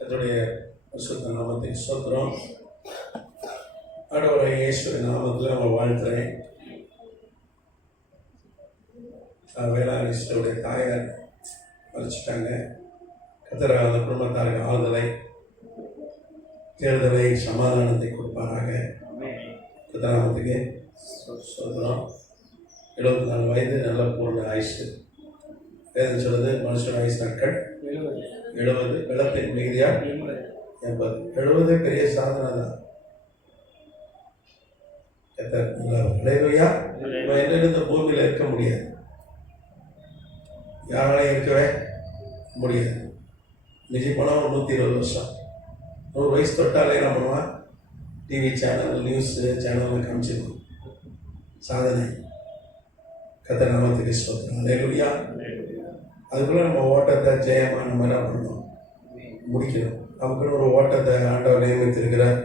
கர்த்தருடைய பரிசுத்த நாமத்துக்கு ஸ்தோத்திரம். ஆண்டவராகிய இயேசுவின் நாமத்தில் உங்களை வாழ்த்துறேன். வேளாண் சிஸ்டருடைய தாயார் மறிச்சிட்டாங்க. கர்த்தர் அந்த குடும்பத்தாருக்கு ஆறுதலை, தேர்தலை, சமாதானத்தை கொடுப்பாராக. கர்த்தர் நாமத்துக்கு ஸ்தோத்திரம். 74 வயது, நல்ல பூர்ண ஆயுசு. வேதம் சொல்றது மனுஷன் ஆயுசு நாட்கள் 70, வெள்ளத்தின் மிகுதியால் 80. 70 பெரிய சாதனை தான். இந்த பூமியில் இருக்க முடியாது, யாராலையும் இருக்கவே முடியாது. மிஞ்சி போனால் ஒரு 120 வருஷம், 100 வயசு தொட்டாலே என்ன பண்ணுவான்? டிவி சேனல், நியூஸ் சேனல் காமிச்சிருக்கோம் சாதனை. கர்த்தர் நாமத்துக்கு ஸ்தோத்திரம். அல்லேலூயா. அதுக்குள்ள நம்ம ஓட்டத்தை ஜெயமாக நம்ம என்ன பண்ணணும்? முடிக்கணும். நமக்குன்னு ஒரு ஓட்டத்தை ஆண்டவர் நியமித்திருக்கிறார்.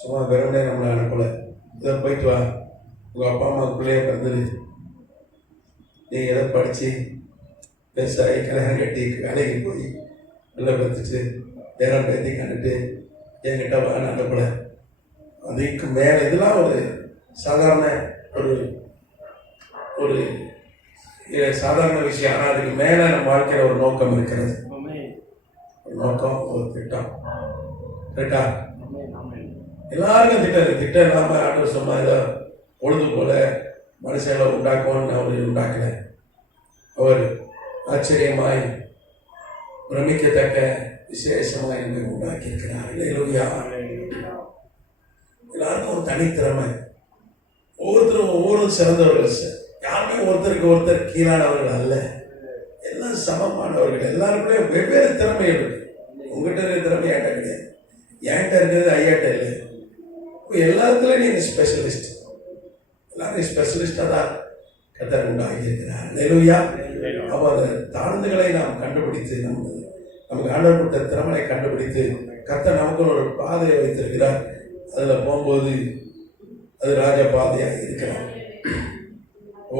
சும்மா வெறுமனே நம்மளை அனுப்பலை. இதை போயிட்டு வா, உங்கள் அப்பா அம்மாவுக்குள்ளேயே பிறந்தது, நீ எதை படித்து பெருசாகி கல்யாணம் கட்டி வேலைக்கு போய் நல்லா பார்த்துட்டு பேரம் பேத்தி கண்டுட்டு என்கிட்ட வான்னு அனுப்பலை. அதுக்கு மேலே இதெல்லாம் ஒரு சாதாரண ஒரு சாதாரண விஷயம். ஆனால் அதுக்கு மேலே நம்ம வாழ்க்கையில் ஒரு நோக்கம் இருக்கிறது. ஒரு நோக்கம், ஒரு திட்டம். கரெக்டா? எல்லாருக்கும் திட்டம் இருக்கு. திட்டம் இல்லாமல் ஆண்டவர் சொன்னா ஏதோ பொழுது போல மனுஷங்களை உண்டாக்குவோன்னு அவர் உண்டாக்கல. அவர் ஆச்சரியமாய் பிரமிக்கத்தக்க விசேஷமாய் என்னை உண்டாக்கியிருக்கிறார். அல்லேலூயா. எல்லாருக்கும் ஒரு தனித்திறமை. ஒவ்வொருத்தரும் ஒவ்வொரு சிறந்தவர்கள். யாருமே ஒருத்தருக்கு ஒருத்தர் கீழானவர்கள் அல்ல, எல்லாம் சமமானவர்கள். எல்லாருக்குள்ளே வெவ்வேறு திறமைகள் இருக்கு. உங்ககிட்ட இருக்கிற திறமை என்கிட்ட கிடையாது, என்கிட்ட இருக்கிறது ஐயாட்ட இல்லை. எல்லாத்துலயும் நீங்க ஸ்பெஷலிஸ்ட். எல்லாரும் ஸ்பெஷலிஸ்டா தான் கர்த்தர் உண்டாகி இருக்கிறார். அல்லேலூயா. அப்போ அந்த தாழ்ந்துகளை நாம் கண்டுபிடித்து, நமக்கு ஆண்டவர் கொடுத்த திறமையை கண்டுபிடித்து கர்த்தர் நமக்கு ஒரு பாதையை வைத்திருக்கிறார். அதுல போகும்போது அது ராஜ பாதையாக இருக்கிறார்.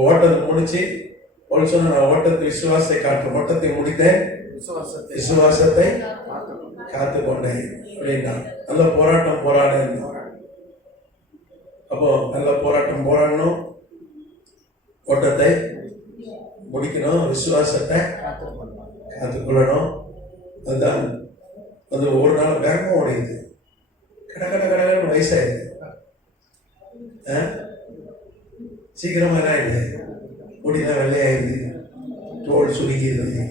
ஓட்டத்தை முடிச்சு சொன்ன, நான் ஓட்டத்தை விசுவாசத்தை காட்டுறேன், ஓட்டத்தை முடித்தேன், விசுவாசத்தை காத்து கொண்டேன் அப்படின்னா நல்ல போராட்டம் போராடணும். அப்போ நல்ல போராட்டம் போராடணும், ஓட்டத்தை முடிக்கணும், விசுவாசத்தை காத்துக்கொள்ளணும். அதுதான் அது ஒரு நாள் வேகமாக உடையுது, கடகடன்னு வயசாயிடுது, சீக்கிரமா என்ன ஆயிடுது, முடியெல்லாம் வெள்ளையாயிடுது, தோல் சுருங்கிடுது.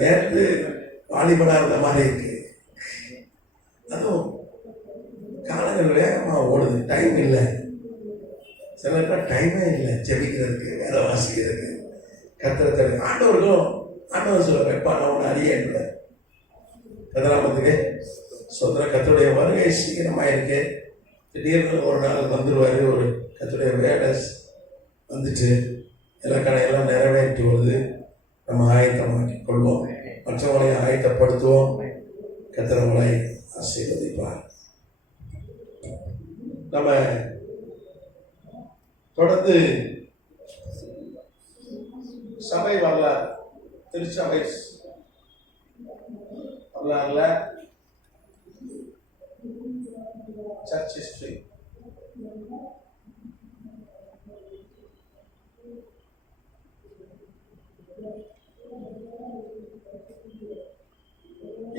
நேற்று வாலிபனா இருந்த மாதிரி இருக்கு. அதுவும் காலங்கள் வேகமா ஓடுது, டைம் இல்லை. சிலருக்குலாம் டைமே இல்லை ஜெபிக்கிறதுக்கு, வேலை வாசிக்கிறதுக்கு. கர்த்தரை ஆண்டவர்களும் ஆண்டவர் சொல்ல வைப்பா, நான் ஒன்று அறியல. கதிராமத்துக்கு சொந்த கர்த்தருடைய வருகை சீக்கிரமா இருக்கு. திடீர்னு ஒரு நாள் வந்துடுவாரு. ஒரு கர்த்தருடைய வேலை வந்துட்டு எல்லாம் நிறைவேற்றி வருது. நம்ம ஆயத்தமாக்கி கொள்வோம், மற்றவங்களை ஆயத்தப்படுத்துவோம். கர்த்தரை ஆசீர்வதிப்பார். நம்ம தொடர்ந்து சபை வரலாறு, திருச்சபை வரலாறுல சர்ச் ஹிஸ்டரி,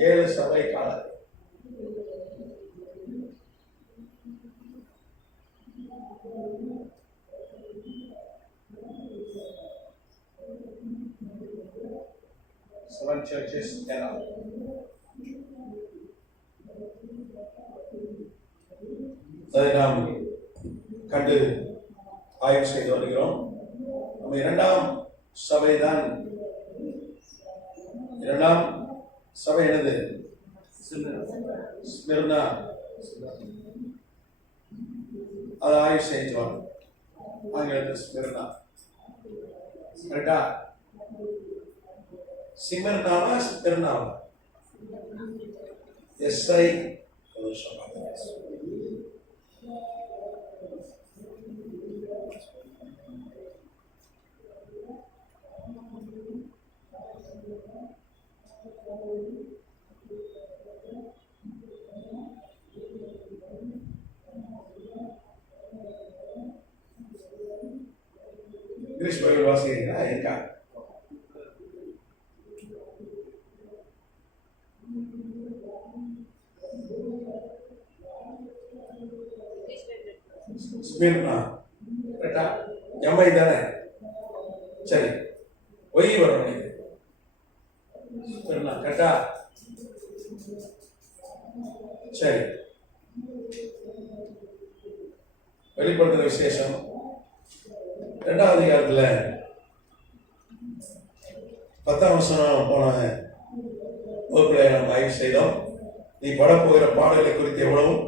ஏழு சபை காலம். Seven churches era. அதை நாம் கண்டு ஆய்வு செய்து வருகிறோம். நம்ம இரண்டாம் சபை என்னது? ஸ்மிர்னா. அதை ஆய்வு செய்தோம். ஆங்கிலத்தில் ஸ்மிர்னா. கரெக்டா? சிமிர்னாவா ஸ்மிர்னாவா? எஸ்ஐ இங்கிலீஷ் பைபிள் வாசிக்கிறீங்களா? இருக்கா? ஸ்மிர்னா கரெக்டா? எம்ஐ தானே? சரி, ஒய் வரும். ஸ்மிர்னா கரெக்டா? சரி, வெளிப்படுத்துற விசேஷம் 2ஆம் அதிகாரத்துல 10ஆம் வசனம் போன வகுப்புல நாம் ஆய்வு செய்தோம். நீ படப்போகிற பாடலை குறித்து எவ்வளவும்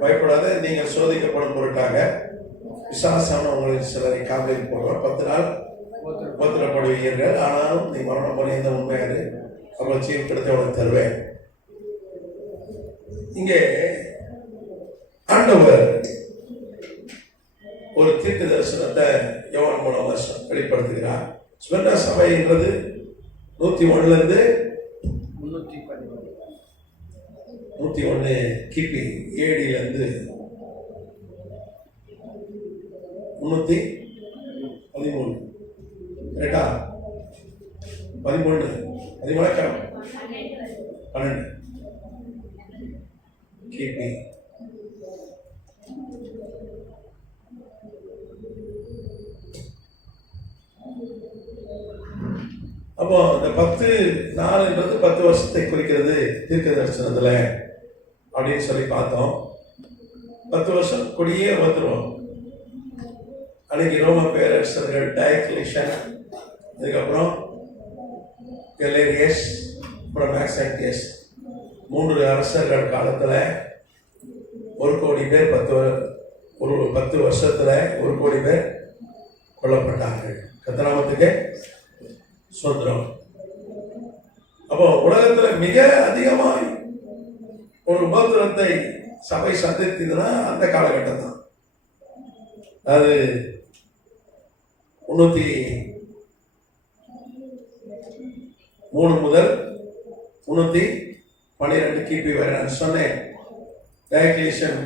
பயப்படாத, நீங்கள் சோதிக்கப்படும் பொருட்டாக விசாசான உங்களில் சிலரை காவலில் போடுவார். 10 நாள் உபத்திரப்படுவீர்கள், ஆனாலும் நீ மரணம் பண்ணியிருந்த உண்மையாது அவங்களை சீர்படுத்தி அவனுக்கு தருவேன். இங்கே ஆண்டவர் ஒரு தீர்க்க தரிசனத்தை யோவான் மூலம் வெளிப்படுத்துகிறார். ஸ்மிர்னா சபை என்றது 101 இருந்து 101 கிபி ஏடியில இருந்து 313 கரெக்டா? 13 12 கிபி. அப்போ இந்த 10 நாள் என்பது 10 வருஷத்தை குறிக்கிறது தீர்க்க தரிசனத்துல அப்படின்னு சொல்லி பார்த்தோம். 10 வருஷம் கொடியே வந்துடும். அன்னைக்கு ரோம பேரரசர்கள் டயக்லிஷன், அதுக்கப்புறம் கெலேரியஸ், அப்புறம் மேக்ஸான்டியஸ், 3 அரசர்கள் காலத்துல 1 கோடி பேர் 10 வருஷத்துல 1 கோடி பேர் கொல்லப்பட்டார்கள். கர்த்தநாமத்துக்கு ஸ்தோத்திரம். அப்போ உலகத்துல மிக அதிகமாய் ஒரு உபத்திரத்தை சபை சந்தித்ததுன்னா அந்த காலகட்டம் தான். அது 303 முதல் 312 கிபி வரை நான் சொன்னேன். டயக்லிஷன்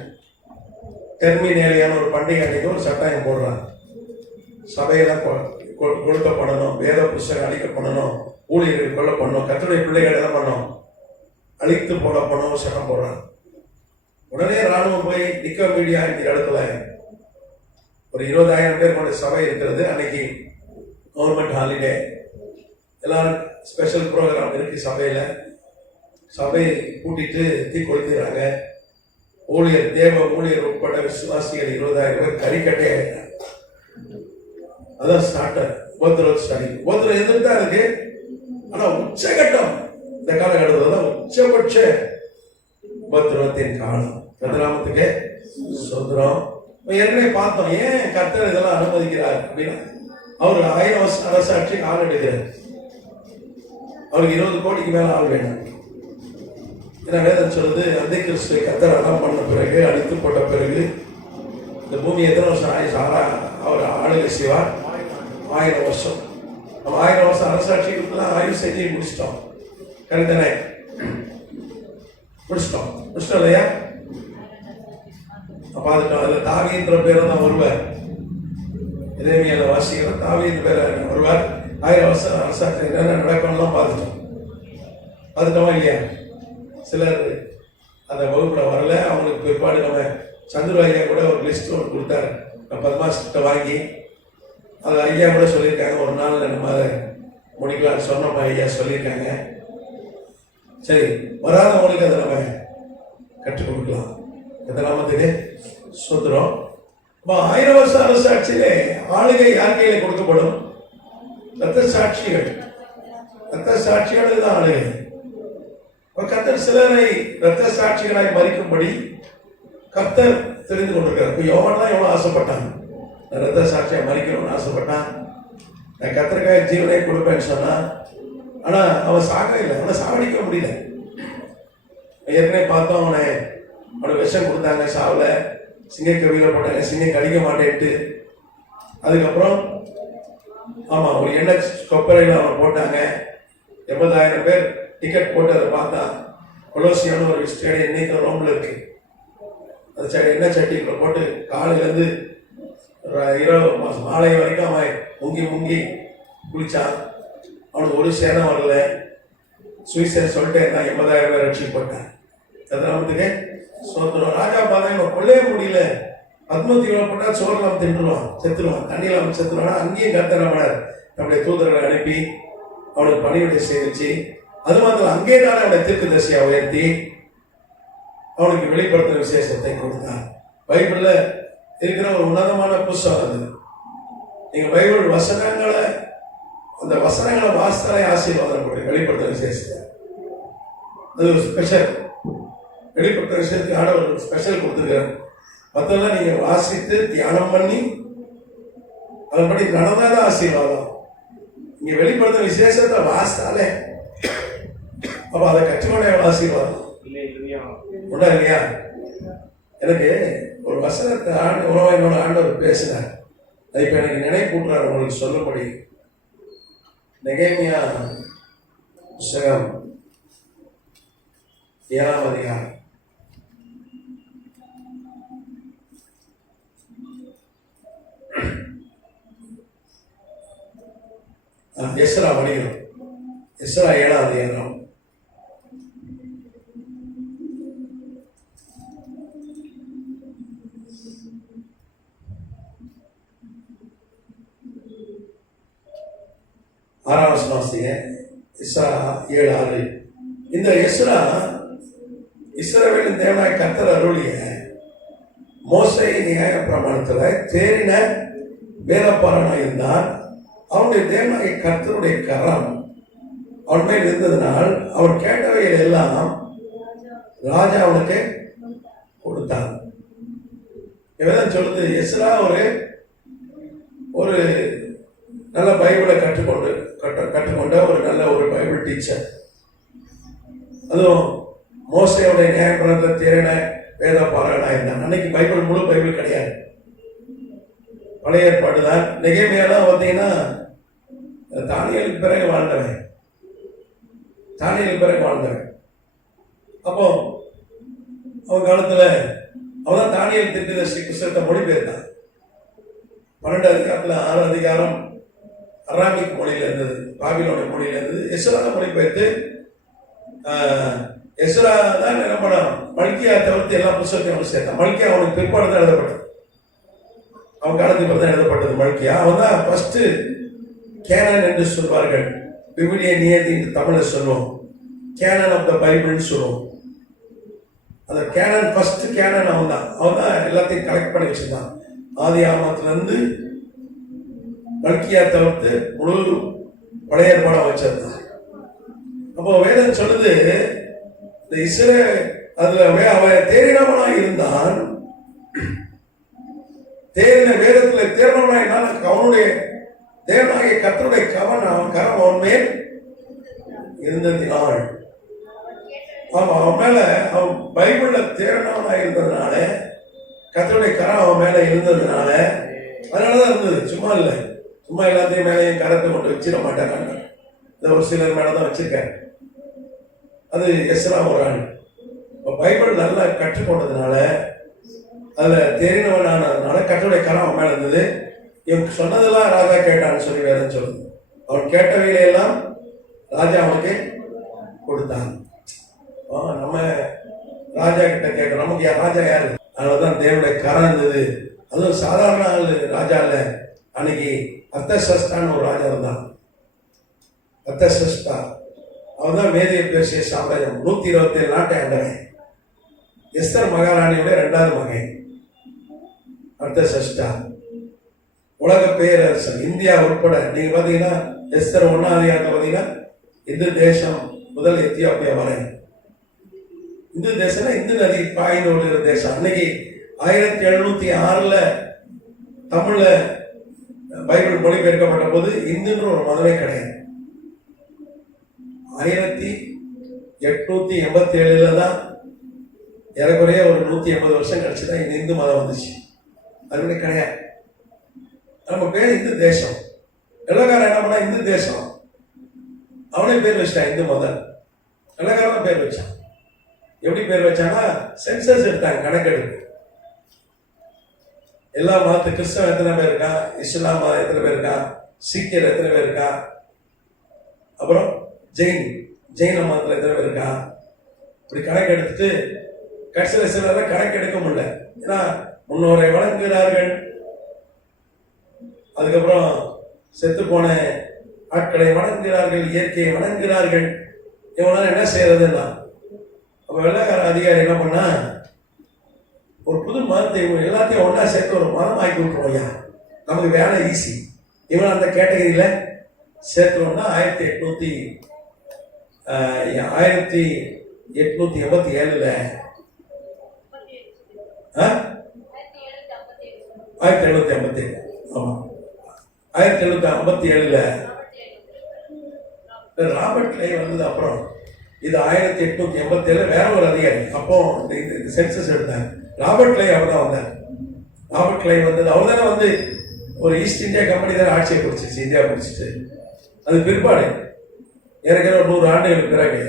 டெர்மினேலியான ஒரு பண்டிகை அன்னைக்கு ஒரு சட்டாயம் போடுறான். சபையெல்லாம் கொடுக்கப்படணும், வேத புஸ்தகம் அழிக்கப்படணும், ஊழியர்கள் கொல்லப்படணும், கர்த்தருடைய பிள்ளைகள் என்ன பண்ணணும், அழித்து போடப்படணும் சட்டம் போடுறான். உடனே ராணுவம் போய் நிக்க மீடியா என்கிற இடத்துல ஒரு 20,000 பேர் கொண்ட சபை இருக்கிறது. அன்னைக்கு கவர்மெண்ட் ஹாலிடே, எல்லாரும் ஸ்பெஷல் ப்ரோக்ராம் இருக்கு சபையில. சபை கூட்டிட்டு தீ கொளுத்துறாங்க. தேவ ஊழியர் உட்பட விசுவாசிகள் 20,000 பேர் கறிக்கட்டே. அதான் ஸ்டார்டர் உபத்திரவ ஸ்டார்ட். உபத்திரம் எதிர்த்து தான் இருக்கு. ஆனா உச்சகட்டம் இந்த காலகட்டத்தில் தான் உச்சபட்ச உபத்திரவத்தின் காலம். கர்த்தநாமத்துக்கு ஸ்தோத்திரம். ஏற்கனவே பார்த்தோம் ஏன் கர்த்தர் இதெல்லாம் அனுமதிக்கிறார் அப்படின்னா, அவர் 1000 வருஷம் அரசாட்சிக்கு ஆள் எடுக்கிறார். அவருக்கு 20 கோடிக்கு மேல ஆள் வேணும். ஏன்னா வேதம் சொல்லுது, அந்த கிறிஸ்துவை கர்த்தர் அடம் பண்ண பிறகு, அழித்து போட்ட பிறகு இந்த பூமி எத்தனை வருஷம் அவர் ஆளுகை செய்வார்? 1000 வருஷம். நம்ம 1000 வருஷம் அரசாட்சிக்குலாம் ஆய்வு செஞ்சு முடிச்சிட்டோம். கரெக்டானே? முடிச்சிட்டோம் இல்லையா? அப்ப அதுல தாவீதுன்ற பேரை தான் வருவார். எரேமியால வாசிக்கிற தாவீது பேரை வருவார். 1000 வருஷம் அரசாட்சி என்னென்ன நடக்கணும்லாம் பார்த்துட்டோமா இல்லையா? சிலர் அந்த வகுப்புல வரல, அவங்களுக்கு பிற்பாடு நம்ம சந்துரு ஐயா கூட ஒரு லிஸ்ட் ஒன்று கொடுத்தாரு. பத்மாஸ்கிட்ட வாங்கி அது ஐயா கூட சொல்லியிருக்காங்க, ஒரு நாள் நம்ம அதை முடிக்கலான்னு சொன்னோம். ஐயா சொல்லியிருக்காங்க. சரி, வராதவங்களுக்கு அதை நம்ம கற்றுக் கொடுக்கலாம். நாமத்துக்கு ஸ்தோத்திரம். 1000 வருஷம் அரசாட்சியிலே ஆளுகை யார் கையில கொடுக்கப்படும்? ரத்த சாட்சிகள். ரத்த சாட்சிகள் தான் ஆளுகை. கர்த்தர் சிலரை ரத்த சாட்சிகளாய் மறிக்கும்படி கர்த்தர் தெரிந்து கொண்டிருக்கிறார். யோவான்லாம் எவ்வளவு ஆசைப்பட்டான், ரத்த சாட்சியா மறிக்கணும்னு ஆசைப்பட்டான். நான் கர்த்தருக்காக ஜீவனை கொடுப்பேன்னு சொன்னான். ஆனா அவன் சாக இல்லை, அவனை சாவடிக்க முடியல. ஏற்கனவே பார்த்தோம், அவனை விஷம் கொடுத்தாங்க, சாவல. சிங்க கவியில போட்டாங்க, சிங்கம் கடிக்க மாட்டேன்ட்டு. அதுக்கப்புறம் ஆமா ஒரு எண்ணெய் கொப்பரையில் அவனை போட்டாங்க. 80,000 பேர் டிக்கெட் போட்டு அதை பார்த்தா. கொலோசியான ஒரு ஸ்டேடியம் இன்னைக்கு ரோம்ல இருக்கு. அந்த எண்ணெய் சட்டிகளை போட்டு காலையிலேருந்து இரவு மாலை வரைக்கும் அவன் முங்கி முங்கி குளிச்சான். அவனுக்கு ஒரு சேதம் வரல. சுவிசேஷம் சொல்லிட்டே இருந்தான். 80,000 பேர் ரட்சிக்கப்பட்டான். எத்தனாமத்துக்கு சோத்திரம். ராஜா பார்த்தா இவன் கொள்ளைய முடியல. பத்மத்தீவில் போட்டால் சோறுலாம் தின்றுவான், செத்துருவான், தண்ணியெல்லாம் செத்துருவான். அங்கேயும் கர்த்தர் நம்முடைய தூதர்களை அனுப்பி அவனுக்கு பணிவிடை செய்விச்சு, அது மாத்திரம் அங்கே தான் அவனை தீர்க்கதரிசியா உயர்த்தி அவனுக்கு வெளிப்படுத்தும் விசேஷத்தை கொடுத்தான். பைபிள்ல இருக்கிற ஒரு உன்னதமான புஸ்தகம் அது. நீங்க பைபிள் வசனங்களை, அந்த வசனங்களை வாசித்தாலே ஆசீர்வாதம் கொடுங்க. வெளிப்படுத்தும் விசேஷத்தை அது ஒரு ஸ்பெஷல். வெளிப்படுத்தும் விஷயத்துக்கான ஒரு ஸ்பெஷல் கொடுத்துருக்காரு. மற்றெல்லாம் நீங்க வாசித்து தியானம் பண்ணி அதன்படி நடந்தாதான் ஆசீர்வாதம். நீங்க வெளிப்படுத்தும் விசேஷத்தை வாசித்தாலே அப்ப அதை கற்றுக்கொண்டே ஆசீர்வாதம் உண்டா இல்லையா? எனக்கு ஒரு வசனத்தை என்னோட ஆண்டவர் பேசினார். அது இப்ப எனக்கு நினைப்பூட்டுறார் உங்களுக்கு சொல்லும்படி. நெகேமியா புஸ்தகம் 7ஆம் அதிகாரம். எஸ்ரா படிக்கிறோம். எஸ்ரா 7ஆம் அதிகாரம். ஆறாம் வாசிங்க. எஸ்ரா 7:6. இந்த எஸ்ரா இஸ்ரவேலின் தேவனாய் கர்த்தர் அருளிய மோசே நியாய பிரமாணத்துல தேறின வேதப்பாரனாய் இருந்தான். அவனுடைய தேவனாகிய கர்த்தருடைய கரம் அவன் மேல் இருந்ததினால் அவன் கேட்டவைகள் எல்லாம் ராஜா அவனுக்கு கொடுத்தான். இவன் சொல்லுது, எஸ்ரா ஒரு நல்ல பைபிளை கற்றுக்கொண்ட ஒரு நல்ல ஒரு பைபிள் டீச்சர். அதுவும் மோசையோடைய நியாயப்பிரமாணத்தை தேறின வேத பாராயணா இருந்தான். அன்னைக்கு பைபிள் முழு பைபிள் கிடையாது, பழைய ஏற்பாடு தான். நெகேமியாலாம் பார்த்தீங்கன்னா தானியலுக்கு பிறகு வாழ்ந்தவன். அப்போ அவன் காலத்துல அவன் தானியல் தீர்க்கதரிசி புஸ்தகத்தை மொழிபெயர்த்தான். 12 அதிகாரத்துல 6 அதிகாரம் அராமிக் மொழியில இருந்தது, பாபிலோனிய மொழியில இருந்தது. எஸ்ரா தான் மொழிபெயர்த்து, எஸ்ரா தான் என்ன பண்ணான், மல்கியா தவிர்த்து எல்லா புஸ்தகத்தையும் சேர்த்தான். மல்கியா அவனுக்கு பிற்பாடு தான் எழுதப்பட்டது, அவன் காலத்துக்கு தான் எழுதப்பட்டது மல்கியா. அவன் தான் ஃபர்ஸ்ட் கேனன் என்று சொல்வார்கள். விவிலிய நியதி என்று தமிழை சொல்லுவோம். கேனன் ஆஃப் த பைபிள்னு சொல்லுவோம். அந்த கேனன் ஃபர்ஸ்ட் கேனன் அவன் தான் எல்லாத்தையும் கலெக்ட் பண்ணி வச்சிருந்தான். ஆதி ஆமத்துல இருந்து மல்கியா தவிர்த்து முழு பழைய ஏற்பாடா வச்சிருந்தான். அப்போ வேதம் சொல்லுது, இந்த இஸ்ரவேல் அதுல அவன் தேறினவனாய் இருந்தான். தேறின வேதத்துல தேர்னவனாய் அவனுடைய தேவனாகிய கர்த்தருடைய கரம் அவன் மேல் இருந்ததினால், ஆமா அவன் மேல அவன் பைபிள்ல தேர்னவனாய் இருந்ததுனால, கர்த்தருடைய கரம் அவன் மேல இருந்ததுனால அதனாலதான் இருந்தது. சும்மா இல்லை, சும்மா எல்லாத்தையும் மேலேயும் கரத்தை கொண்டு வச்சிட மாட்டாங்க. ஒரு சிலர் மேலதான் வச்சிருக்காரு. அது எஸ்ரா ஒரு ஆள். பைபிள் நல்லா கற்றுக்கொண்டதுனால, அதுல தெரிந்தவனானதுனால கர்த்தருடைய கரம் அவன் மேல இருந்தது. இவன் சொன்னதெல்லாம் ராஜா கேட்டான்னு சொல்லி வேதம் சொல்லுது. அவன் கேட்டவையிலையெல்லாம் ராஜா அவனுக்கு கொடுத்தான். நம்ம ராஜா கிட்ட கேட்கிறோம், நமக்கு ராஜா யாரு? அதனாலதான் தேவனுடைய கரம் இருந்தது. அதுவும் சாதாரண ஆள் ராஜா இல்ல. அன்னைக்கு அர்த்தசஷ்டான்னு ஒரு ராஜா இருந்தான். அர்த்தசஷ்டா அவன் தான் மேதிய பேசிய சாம்ராஜ்யம் 127 நாட்டை ஆண்டவன். எஸ்தர் மகாராணியோட 2வது மகன் அர்த்தசஷ்டா. உலக பேரரசன் இந்தியா உட்பட. நீங்க பாத்தீங்கன்னா எஸ்தர் 1ஆம் அதிகாரத்துல பாத்தீங்கன்னா இந்து தேசம் முதல் எத்தியோப்பியா வரை. இந்து தேசம்னா இந்து நதி பாய்ந்து ஓடுகிற தேசம். அன்னைக்கு 1706 தமிழ்ல பைபிள் மொழிபெயர்க்கப்பட்ட போது இந்துன்ற ஒரு மதமே கிடையாது. 1887 தான் ஏறக்குறைய ஒரு 180 வருஷம் கழிச்சுதான் இந்த இந்து மதம் வந்துச்சு. அது கிடையாது. நம்ம பேர் இந்து தேசம். வெள்ளக்காரன் என்ன பண்ணா இந்து தேசம், அவனே பேர் வச்சிட்டான் இந்து மதம். வெள்ளக்காரன் பேர் வச்சான். எப்படி பேர் வச்சான்னா, சென்சஸ் எடுத்தாங்க, கணக்கெடுப்பு. எல்லா மதத்து கிறிஸ்தவன் எத்தனை பேர் இருக்கான், இஸ்லாம் மதம் எத்தனை பேர் இருக்கான், சீக்கியர் எத்தனை பேர் இருக்கா? அப்புறம் ஜெயின மதத்தில் எத்தனை பேர் இருக்கா? இப்படி கணக்கு எடுத்துட்டு கடைசியில் சிலரை கணக்கு எடுக்க முடியல. ஏன்னா முன்னோரை வணங்குகிறார்கள், அதுக்கப்புறம் செத்து போன ஆட்களை வணங்குகிறார்கள், இயற்கையை வணங்குகிறார்கள். இவங்களால என்ன செய்யறதுன்னா, அப்ப வெள்ளைக்கார அதிகாரி என்ன பண்ணா, ஒரு புது மதத்தை எல்லாத்தையும் ஒன்றா சேர்த்து ஒரு மதம் ஆக்கி விட்டுருவோம்யா, நமக்கு வேலை ஈஸி. இவன் அந்த கேட்டகரியில சேர்த்துறோம்னா 1887 1757 ஆமா 1757 ராபர்ட் கிளை வந்தது. அப்புறம் இது 1887 வேற ஒரு அதிகாரி அப்போ சென்சஸ் எடுத்தாங்க. ராபர்ட் கிளை அவர் தான் வந்தார். ராபர்ட் கிளை வந்தது, அவர் தானே வந்து ஒரு ஈஸ்ட் இந்தியா கம்பெனி தான் ஆட்சியை பிடிச்சிச்சு, இந்தியா பிடிச்சிட்டு. அது பிற்பாடு ஏற்கனவே 100 ஆண்டுகளுக்கு பிறகு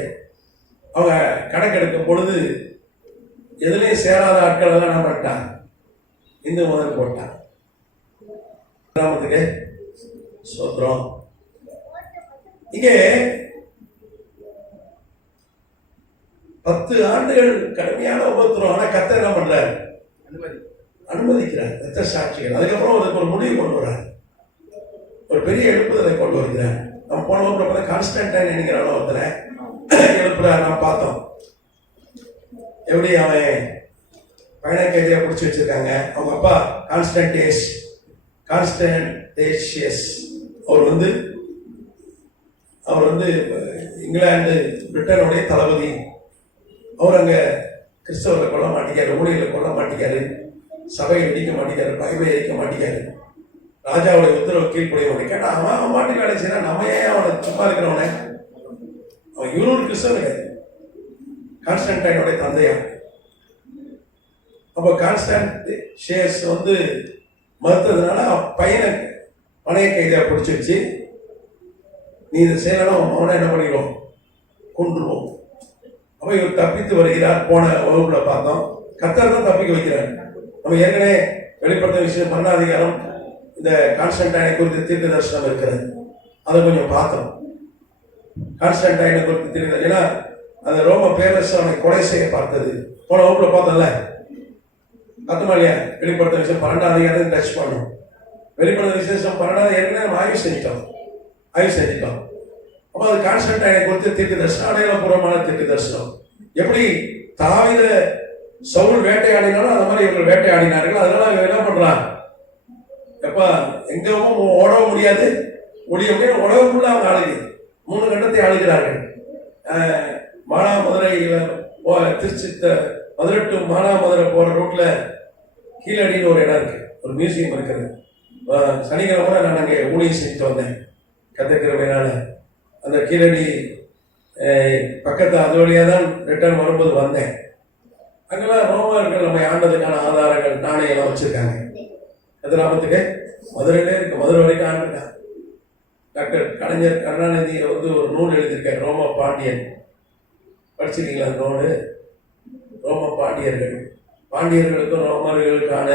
அவங்க கணக்கெடுக்கும் பொழுது எதுலையும் சேராத ஆட்கள் எல்லாம் என்ன பண்ணிட்டாங்க, இந்து மதம் போட்டாங்க. கிராமத்துக்கு சோத்திரம். இங்கே 10 ஆண்டுகள் கடுமையான உபத்திரம். ஆனா கர்த்தர் என்ன பண்றாரு, அனுமதிக்கிறார் ரத்த சாட்சிகள். அதுக்கப்புறம் அதுக்கு ஒரு முடிவு கொண்டு வர்றார், ஒரு பெரிய எழுப்புதலை கொண்டு வருகிறார். நம்ம போன வகுப்புல கான்ஸ்டன்டைன் என்கிற ஒருத்தரை எழுப்புறார், நாம் பார்த்தோம். எப்படி அவன் பயண கைதியா பிடிச்சி வச்சிருக்காங்க. அவங்க அப்பா கான்ஸ்டன்டேஷியஸ் அவர் வந்து இங்கிலாந்து பிரிட்டனுடைய தளபதி. அவர் அங்க கிறிஸ்தவர்களை கொல்ல மாட்டேங்காரு, ஊழியர்களை கொல்ல மாட்டேங்காரு, சபையை இடிக்க மாட்டேங்காரு, பைபிளை எரிக்க மாட்டேங்காரு, ராஜாவுடைய உத்தரவு கீழ்ப்படியவனை கேட்டா அவன் மாட்டு வேலை செய்யறான், நம்ம ஏன் அவனை சும்மா இருக்கிறவனை. அவன் இவரோடு கிறிஸ்தவன் கிடையாது, கான்ஸ்டன்டைனுடைய தந்தையா. அப்போ கான்ஸ்டன்டேஷியஸ் வந்து மறுத்ததுனால பையனை பணைய கைதியா பிடிச்சி வச்சு, நீ இதை செய்யலாம் அவனை என்ன பண்ணிடுவோம், கொன்றுவோம். அப்ப இவர் தப்பித்து வருகிறார். போன வகுப்புல பார்த்தோம், கர்த்தர் தான் தப்பிக்க வைக்கிறார். நம்ம ஏற்கனவே வெளிப்படுத்த விஷயம் 12 அதிகாரம் இந்த கான்ஸ்டன்டைனை குறித்து தீர்க்க தரிசனம் இருக்கிறது, அதை கொஞ்சம் பார்த்தோம். கான்ஸ்டன்டைனை குறித்து தீர்க்க, ஏன்னா அந்த ரோம பேரரசு அவனை கொலை செய்ய பார்த்தது போன வகுப்புல பார்த்தோம்ல. அத்துமாலியா வெளிப்படுத்த விஷயம் 12 அதிகாரத்தை டச் பண்ணோம். வெளிப்படுத்த விசேஷம் 12 ஏற்கனவே நம்ம ஆய்வு செஞ்சிட்டோம். அப்போ அது கான்ஸ்டன்டைனை குறித்து தீர்க்க தரிசனம், அடையாளபூர்வமான தீர்க்க தரிசனம். எப்படி தாவீத சவுல் வேட்டையாடினாலும் அந்த மாதிரி இவர்கள் வேட்டையாடினார்கள். அதனால இவங்க என்ன பண்றாங்க, எப்ப எங்கவும் ஓடவும் முடியாது, ஒடிய முடியாது, உலகக்குள்ள அவங்க ஆளுகை 3 கண்டத்தை ஆளுகிறார்கள். மானாமதுரை திருச்சி மதுரை டு மானாமதுரை போற ரோட்ல கீழடின்னு ஒரு இடம் இருக்கு, ஒரு மியூசியம் இருக்கிறது. சனிக்கிழமை நான் அங்கே ஊழியம் செஞ்சுட்டு வந்தேன் கத்துக்கிறவையினால. அந்த கீழடி பக்கத்து அது வழியாக தான் ரிட்டர்ன் வரும்போது வந்தேன். அங்கெல்லாம் ரோமர்கள் நம்ம ஆண்டதுக்கான ஆதாரங்கள் நாணயெல்லாம் வச்சிருக்காங்க. எது நாமத்துக்கு மதுரையிலே இருக்கு, மதுரை வரைக்கும் ஆண்டுட்டாங்க. டாக்டர் கலைஞர் கருணாநிதி வந்து ஒரு நூல் எழுதியிருக்காரு, ரோம பாண்டியன். படிச்சிருக்கீங்களா அந்த நூல்? ரோம பாண்டியர்களுக்கும் ரோமர்களுக்கான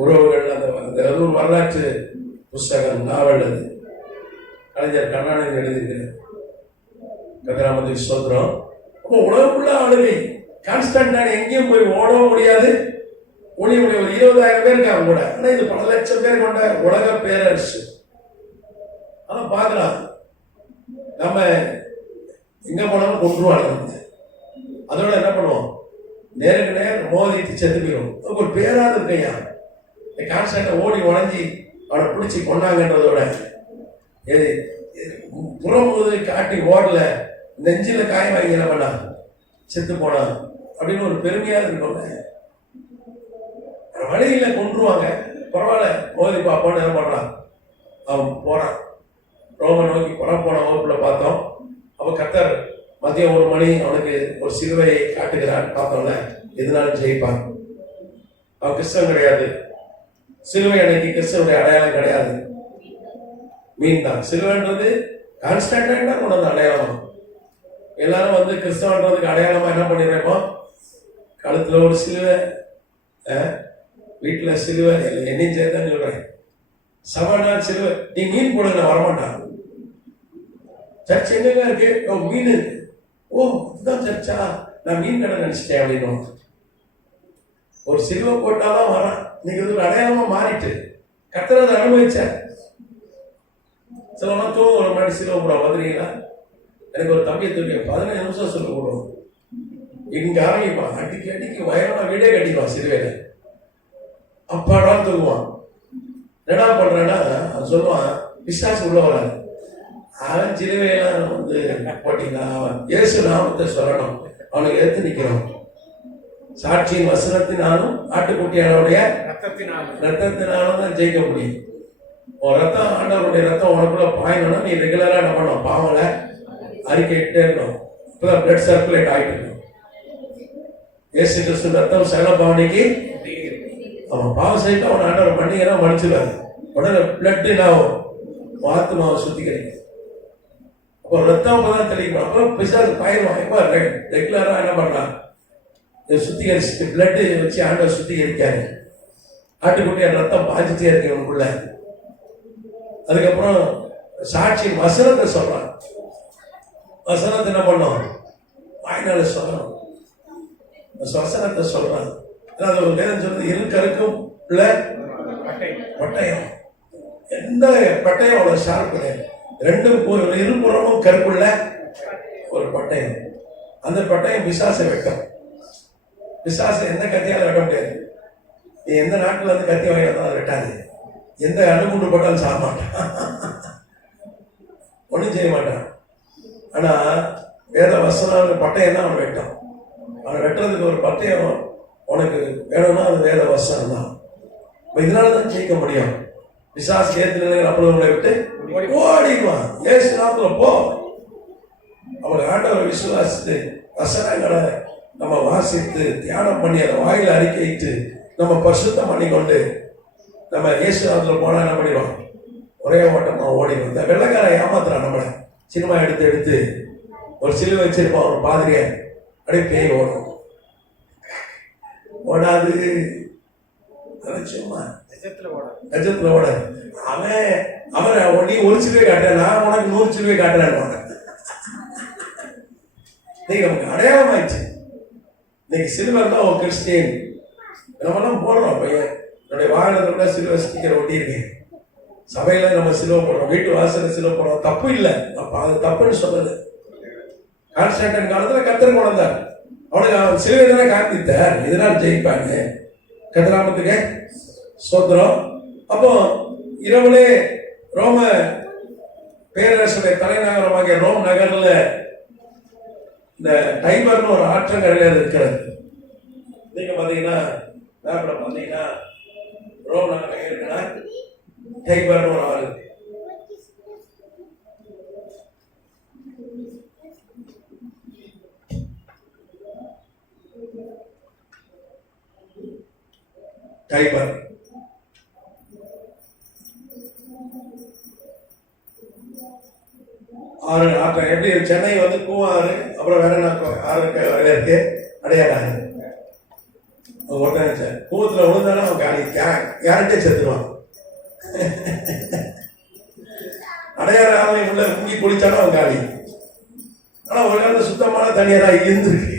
உறவுகள், அந்த ஒரு வரலாற்று புஸ்தகம், நாவல். அது கலைஞர் கருணாநிதி எழுதியிருக்கிறார். கதிராமதி சோத்ரம். அப்போ உலகக்குள்ள ஆளுகை. கான்ஸ்டன்டைன் எங்கேயும் போய் ஓடவும் முடியாது, ஒளி ஒரு 20,000 பேர் இருக்காங்க கூட. ஆனா இது பல லட்சம் பேர் கொண்ட உலக பேரரசு. ஆனா பார்க்கலாம், நம்ம எங்க போனாலும் கொன்றுவாங்க. அதோட என்ன பண்ணுவோம், நேருக்கு நேரம் மோதிட்டு செத்து போயிடும். அதுக்கு ஒரு பேராது இருக்கையா, கான்ஸ்டன்டைன் ஓடி உடஞ்சி அவனை பிடிச்சி கொண்டாங்கன்றதோட புறம்போது காட்டி ஓடல, நெஞ்சில காயம் வாங்கி என்ன பண்ணா செத்து போனான் அப்படின்னு ஒரு பெருமையா இருக்கணும்ல. வழியில கொன்றுவாங்க, பரவாயில்ல மோதி பாப்பான்னு என்ன பண்றான், அவன் போறான் ரோம நோக்கி போன வகுப்புல பார்த்தோம். அப்ப கர்த்தர் மதியம் 1 மணி அவனுக்கு ஒரு சிலுவையை காட்டுகிறான். பார்த்தோம்ல, எதுனாலும் ஜெயிப்பான். அவன் கிறிஸ்தவன் கிடையாது, சிலுவை அன்னைக்கு கிறிஸ்தவனுடைய அடையாளம் கிடையாது, மீன் தான். சிலுவைன்றது கான்ஸ்டன்டைன் தான் கொண்டு வந்த அடையாளம். எல்லாரும் வந்து கிறிஸ்தவன்றதுக்கு அடையாளமா என்ன பண்ணிடுறோம், கழுத்துல ஒரு சிலுவை, வீட்டுல சிலுவை, என்னையும் சேர்த்தான்னு சொல்றேன். சபைனா சிலுவை. நீ மீன் போடுங்க, வரமாட்டான். சர்ச் எங்க இருக்கு? மீன் இருக்கு. ஓ, இதுதான் சர்ச்சா, நான் மீன் கடை நினைச்சிட்டேன் அப்படின்னு. ஒரு சிலுவை போட்டாதான் வரான். நீங்க ஒரு அடையாளமா மாறிட்டு கத்துறதை அனுபவிச்ச. சிலவெல்லாம் தூங்க முன்னாடி சிலுவை போட வந்துறீங்களா? எனக்கு ஒரு தம்பியை தூக்கி 15 நிமிஷம் சொல்ல போடுவோம். இங்க ஆரம்பிப்பான், அடிக்கி அடிக்கி வயலான வீடே கட்டிக்குவான் சிலுவையில. அப்பாடான்னு தூங்குவான். என்னடா பண்றேன்னா சொல்லுவான், பிசாசு உள்ள வராது. அவன் சிலுவையெல்லாம் போட்டீங்கன்னா அவன் இயேசு நாமத்தை சொல்லணும், அவனுக்கு எடுத்து நிற்கிறோம். சாட்சியின் வசனத்தினாலும் ஆட்டுக்குட்டியானுடைய ரத்தத்தினாலும் தான் ஜெயிக்க முடியும். உன் ரத்தம், ஆண்டவருடைய ரத்தம் உனக்குள்ள பாயணும்னா நீ ரெகுலரா என்ன பண்ணணும்? பாவல அறிக்கையிட்டே இருக்கணும். இப்பதான் பிளட் சர்க்குலேட் ஆகிட்டு இருக்கணும். இயேசு கிறிஸ்து ரத்தம் சகல பாவனைக்கு. அவன் பாவம் செய்யிட்டு அவன் ஆண்டவர் பண்ணிங்கன்னா மன்னிச்சுடாது. உடனே பிளட் நான் ஆத்மாவை சுத்திக்கிறீங்க. அப்போ ரத்தம் தான் தெளிக்கணும். அப்புறம் பிசாசு பாயிடுவான். எப்ப ரெகுலரா என்ன பண்றான்? சுத்திகரிச்சு பிளட் வச்சு ஆண்டவர் சுத்திகரிக்காரு. ஆட்டுக்குட்டிய ரத்தம் பாய்ச்சிட்டே இருக்கு உனக்குள்ள. அதுக்கப்புறம் சாட்சியின் வசனத்தை சொல்றான். வசனத்தை என்ன பண்ணும்? வாய்னால சொல்லணும். வசனத்தை சொல்றான். அது ஒரு வேதம் சொல்றது, இருக்கருக்கும் பட்டயம். எந்த பட்டயம் அவ்வளவு ஷார்ப் கிடையாது. ரெண்டும் இருபுறமும் கருப்புள்ள ஒரு பட்டயம். அந்த பட்டயம் பிசாசை வெட்டும். பிசாசை எந்த கத்தியால வெட்ட முடியாது. எந்த நாட்டுல இருந்து கத்தி வாங்கினா வெட்டாது. எந்த அணுகுண்டு போட்டாலும் சாக மாட்டான், ஒன்றும் செய்ய மாட்டான். ஆனா வேத வசனம் பட்டயம் தான் அவன் வெட்டும். அவன் வெட்டுறதுக்கு ஒரு பட்டயம் உனக்கு வேணும்னா அது வேத வசனம் தான். இதனாலதான் ஜெயிக்க முடியும். பிசாசு ஏற்று அப்புறம் உங்களை விட்டு ஓடிடுவான். ஏசு நாத்துல போ. அவங்களை ஆண்டவரை விசுவாசித்து வசனங்களை நம்ம வாசித்து தியானம் பண்ணி அதை வாயில அறிக்கையிட்டு நம்ம பரிசுத்தம் பண்ணி கொண்டு நம்ம இயேசு நாத்துல போனா என்ன பண்ணிடுவோம்? ஒரே ஓட்டமா ஓடிடும். இந்த வெள்ளக்கார ஏமாத்துறான் நம்மளை. சினிமா எடுத்து எடுத்து ஒரு சிலுவை வச்சிருப்பான், ஒரு பாதிரியா அப்படியே பேய் ஓடும். ஓடாது, சும்மா கஜத்துல ஓட. அவன் நீ ஒரு சிலுவை காட்டுறேன், நான் உனக்கு 100 சிலுவை காட்டுறேன். நீங்க நமக்கு அடையாளம் ஆயிடுச்சு. இன்னைக்கு சிலுவை தான் ஒரு கிறிஸ்டியன். நம்ம எல்லாம் போடுறோம். பையன் என்னுடைய வாகனத்துல சிலுவை ஸ்டிக்கர் ஒட்டி இருக்கேன். சபையில நம்ம சிலுவை போடுறோம், வீட்டு வாசல சிலுவை போடுறோம். தப்பு இல்லை, அது தப்புன்னு சொல்லல. கான்ஸ்டன்டைன் காலத்துல கர்த்தர் கொண்டார். அவனுக்கு அவன் சிலுவை தானே காண்பித்தார், இதனால் ஜெயிப்பாங்க. கதிராமத்துக்கு சோத்திரம். அப்போ இரவுலே ரோம பேரரசுடைய தலைநகரமாகிய ரோம் நகர்ல இந்த டைபர்னு ஒரு ஆற்றங்கரையில இருக்கிறது. நீங்க பாத்தீங்கன்னா மேப்ல பாத்தீங்கன்னா ரோம் நகர் இருக்குன்னா டைபர்னு ஒரு ஆறு. டைபர் ஆறு ஆற்றம். எப்படி சென்னை வந்து கூவாறு, அப்புறம் வேற ஆறு இருக்கு, அடையாறு. கூவத்துல விழுந்தாலும் அவன் காலி கேரண்டே செத்துருவான். அடையாறு ஆமை உள்ள முங்கி குளிச்சாலும் அவன் காலி. ஆனா ஒரு காலத்துல சுத்தமான தண்ணீரா இருந்திருக்கு.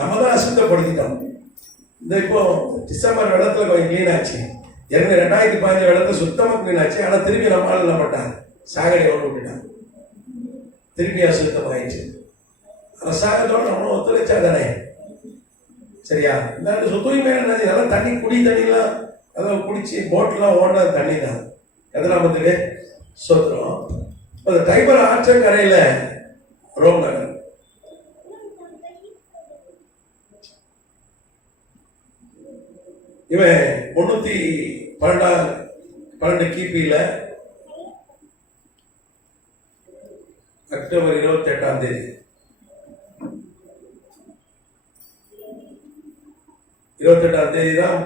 நம்ம தான் அசுத்தப்படுத்திட்டோம். இந்த இப்போ டிசம்பர் வெள்ளத்துல கொஞ்சம் கிளீன் ஆச்சு. 2015 வெள்ளத்துல சுத்தமா கிளீன் ஆச்சு. ஆனா திருப்பி நம்மளால என்ன பண்ணாங்க? சாகடை ஓட விட்டுட்டாங்க. திருப்பி அசுத்தமாயிடுச்சு. அரசாங்கத்தோட நம்மளும் ஒத்துழைச்சா தானே சரியா? இந்த தூய்மையான நதி, அதெல்லாம் தண்ணி, குடி தண்ணிலாம் அதெல்லாம் குடிச்சு போட்லாம் ஓடுற தண்ணி தான். எதனாமத்துக்கு சொத்துறோம். அந்த டைபர் ஆற்றங்கரையில ரோம் நகர். இவன் 312 கிபியில அக்டோபர் 28 தான்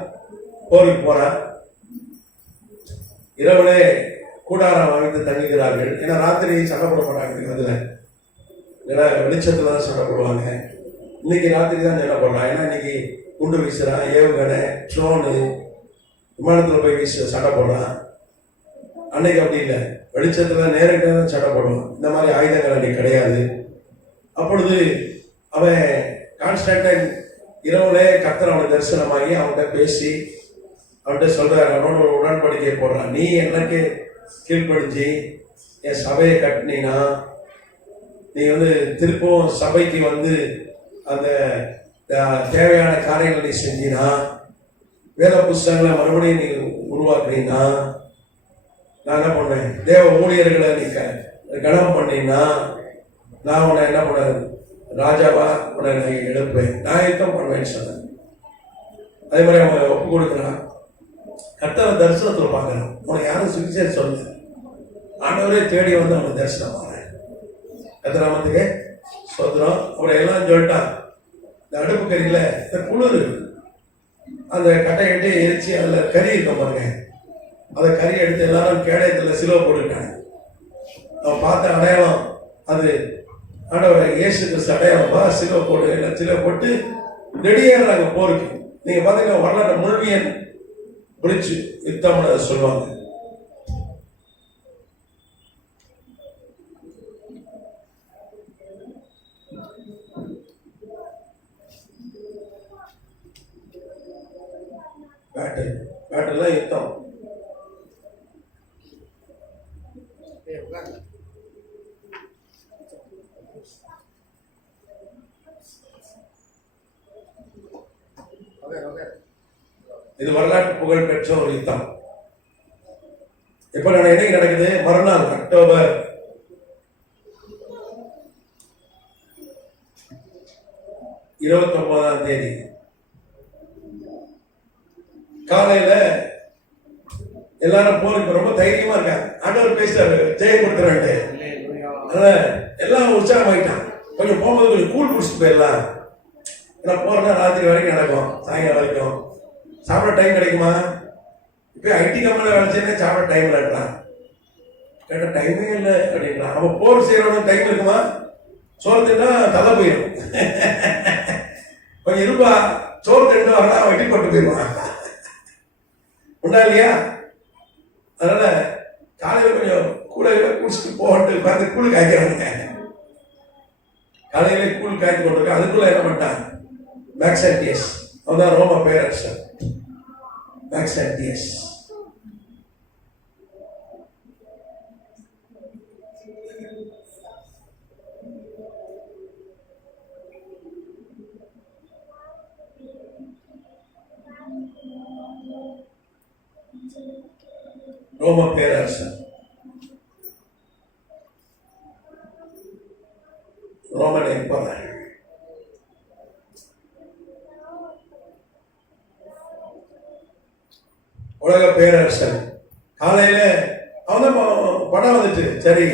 போருக்கு போறான். இரவுலே கூடாரம் அமைத்து தங்குகிறார்கள். ஏன்னா ராத்திரி சண்டை போட மாட்டாங்க. அதுல ஏன்னா வெளிச்சத்துல தான் சண்டை போடுவாங்க. இன்னைக்கு ராத்திரி தான் சண்டை போடுறான். ஏன்னா இன்னைக்கு குண்டு வீசுறான், ஏவுகணை, ட்ரோனு, விமானத்துல போய் வீச சண்டை போடுறான். அன்னைக்கு அப்படி இல்லை, வெளிச்சத்துல நேரடியாக தான் சண்டை போடுவான். இந்த மாதிரி ஆயுதங்கள் அன்னைக்கு கிடையாது. அப்பொழுது அவன் கான்ஸ்டன்டைன் இரவுலே கர்த்தர் அவனுக்கு தரிசனமாகி அவன்கிட்ட பேசி அவன்கிட்ட சொல்றாரு, அவனோட ஒரு உடன்படிக்கை போடுறான். நீ எனக்கு கீழ்ப்படிஞ்சு என் சபையை கட்டினா, நீ திருப்பவும் சபைக்கு அந்த தேவையான காரியங்களை நீ செஞ்சினா, வேத புஸ்தகங்களை மறுபடியும் நீ உருவாக்குனீன்னா, நான் என்ன பண்ணேன், தேவ ஊழியர்களை நீ கனம் பண்ணினா, நான் உன்னை என்ன பண்ண ராஜாவா உன்னை நான் எடுப்பேன், நான் யுத்தம் பண்ணுவேன்னு சொன்னேன். அதே மாதிரி அவன் ஒப்பு கொடுக்குறான். கர்த்தர் தரிசனத்தில் பார்க்குறான். உனக்கு யாரும் சுவிசேஷம் சொல்ல, ஆண்டவரே தேடி அவனுக்கு தரிசனம் ஆகிறேன். கர்த்தராமத்துக்கு சோத்திரம். அவரை எல்லாம் சொல்லிட்டான். இந்த அடுப்பு கறியில இந்த குளிர் அந்த கட்டை கட்டி எரிச்சு அதில் கறி இருக்க பாருங்க, அதை கறி எடுத்து எல்லாரும் கேடயத்தில் சிலுவை போட்டுட்டாங்க. அவன் பார்த்த அடையாளம் அது ஆண்டவர் இயேசு கிறிஸ்து அடையாளம். சிலுவை போட்டு சிலுவை போட்டு ரெடியாகிறாங்க போருக்கு. நீங்க பாத்தீங்கன்னா வரலாற்று முழுமையன் பிரிச்சு யுத்தம் சொல்லுவாங்க. பேட்டல் யுத்தம். இது வரலாற்று புகழ் பெற்ற ஒரு யுத்தம். இப்ப என்னைக்கு நடக்குது? மறுநாள் அக்டோபர் 29 காலையில எல்லாரும் போருக்கு ரொம்ப தைரியமா இருக்காங்க. ஆண்டவர் பேசுறாரு, ஜெயம் கொடுத்துறாரு. எல்லாம் உற்சாகமாயிட்டான். கொஞ்சம் போகும்போது கொஞ்சம் கூழ் குடிச்சிட்டு போயிடலாம். ஏன்னா போறதா ராத்திரி வரைக்கும் நடக்கும், சாயங்காலம் வரைக்கும். சாப்பிட டைம் கிடைக்குமா? இப்ப ஐடி கம்பெனில வேலை செய்ய சாப்பிட டைம் இல்லைன்றான். கேட்ட டைமே இல்லை அப்படின்றான். அவன் போர் செய்யறவனுக்கு டைம் இருக்குமா? சோறு தின்னா தலை போயிடும். கொஞ்சம் இருப்பா, சோறு தின்னு வரலாம், அவன் வெட்டி போட்டு போயிடுவான். உண்டா இல்லையா? அதனால காலையில கொஞ்சம் கூடையில குடிச்சிட்டு போட்டு பார்த்து கூழ் காய்க்கிறாங்க. காலையில கூழ் காய்ச்சி கொண்டிருக்க. அதுக்குள்ள என்ன பண்ணிட்டான்? மேக்ஸான்டியஸ், அவன்தான் ரோம பேரரசர். மேக்ஸான்டியஸ் ரோம பேரரசர். Roman emperor. உலக பேரரசன். காலையில அவன் படம் வந்துட்டு, சரி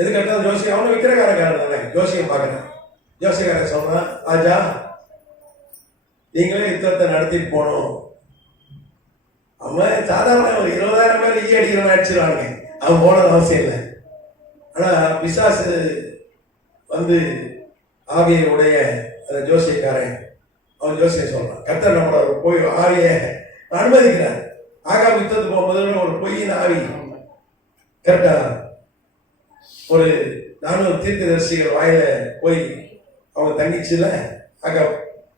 எதுக்கெடுத்தாலும் ஜோசியம், அவனை விக்கிரகாரக்காரன் தானே, ஜோசியம் பார்க்கறேன். ஜோசியக்காரன் சொல்றான், ராஜா நீங்களே யுத்தத்தை நடத்திட்டு போனோம். அவன் சாதாரண ஒரு 20,000 பேர் ஈ அடிக்கிறவன் அடிச்சிருவாங்க. அவன் போனது அவசியம் இல்லை. ஆனா பிசாசு ஆவியை உடைய அந்த ஜோசியக்காரன், அவன் ஜோசியம் சொல்றான், கர்த்தர் நம்மளோட போய் ஆவியை அனுமதிக்கிறார். ஆகா யுத்தத்துக்கு போகும்போது ஒரு பொய்யின் ஆவி கரெக்டா ஒரு 400 தீர்க்கதரிசிகள் வாயில போய் அவங்க தங்கிச்சுல, ஆக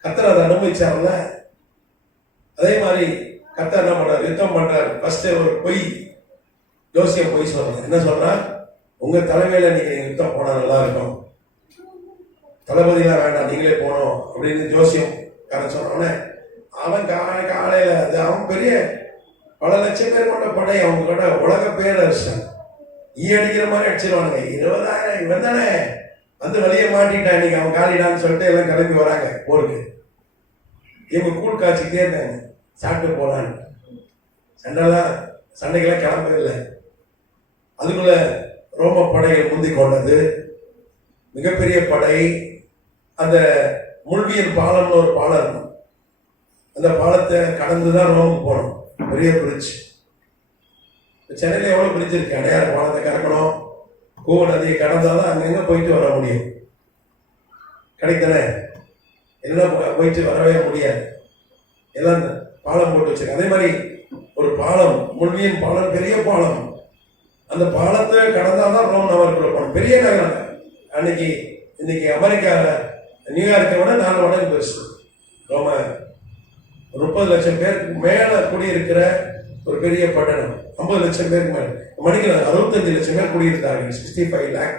கர்த்தர் அதை அனுபவிச்சாங்கல்ல. அதே மாதிரி கர்த்தர் என்ன பண்றாரு? யுத்தம் பண்றாரு. ஃபர்ஸ்ட் ஒரு பொய் ஜோசியம் பொய் சொல்றான். என்ன சொல்றான்? உங்க தலைமையில நீங்க யுத்தம் போனா நல்லா இருக்கும், தளபதியெல்லாம் வேண்டாம், நீங்களே போனோம் அப்படின்னு ஜோசியம் காரன் சொன்னோடனே அவன் காலையில அவன் பெரிய பல லட்சம் பேர் கொண்ட படை, அவங்க கூட உலக பேரரசன். ஈ அடிக்கிற மாதிரி அடிச்சிருவானுங்க. 20,000 இவன் தானே வழியை மாட்டிட்டான், இன்னைக்கு அவன் காலிடான்னு சொல்லிட்டு எல்லாம் கிளம்பி வராங்க போருக்கு. இவங்க கூழ் காய்ச்சிக்கிட்டே இருந்தாங்க, சாப்பிட்டு போனான்னு. சண்டைக்கெல்லாம் கிளம்பவே இல்லை. அதுக்குள்ள ரோம படைகள் முந்தி கொண்டது, மிகப்பெரிய படை. அந்த முள்வியல் பாலம்னு ஒரு பாலம் இருக்கும். அந்த பாலத்தை கடந்துதான் ரோமுக்கு போனோம். பெரிய பிரிட்ஜ். சென்னையில எவ்வளவு பிரிட்ஜ் இருக்கு. அடையாறு பாலத்தை கடக்கணும், கூவ நதியை கடந்தாதான் அங்கங்க போயிட்டு வர முடியும். கிடைத்தன எல்லாம் போயிட்டு வரவே முடியாது. எல்லாம் பாலம் போட்டு வச்சிருக்க. அதே மாதிரி ஒரு பாலம், முள்ளியின் பாலம், பெரிய பாலம். அந்த பாலத்தை கடந்தாதான் ரோம் நகருக்குள்ள போகணும். பெரிய நகரம். இன்னைக்கு அமெரிக்காவில் நியூயார்க்கை விட 4 மடங்கு பெருசு. ரோம 30 லட்சம் பேருக்கு மேல குடியிருக்கிற ஒரு பெரிய பட்டணம். 50 லட்சம் பேருக்கு மேல, மணிக்கு 65 லட்சம் பேர் குடியிருந்தார்கள். 65 லேக்,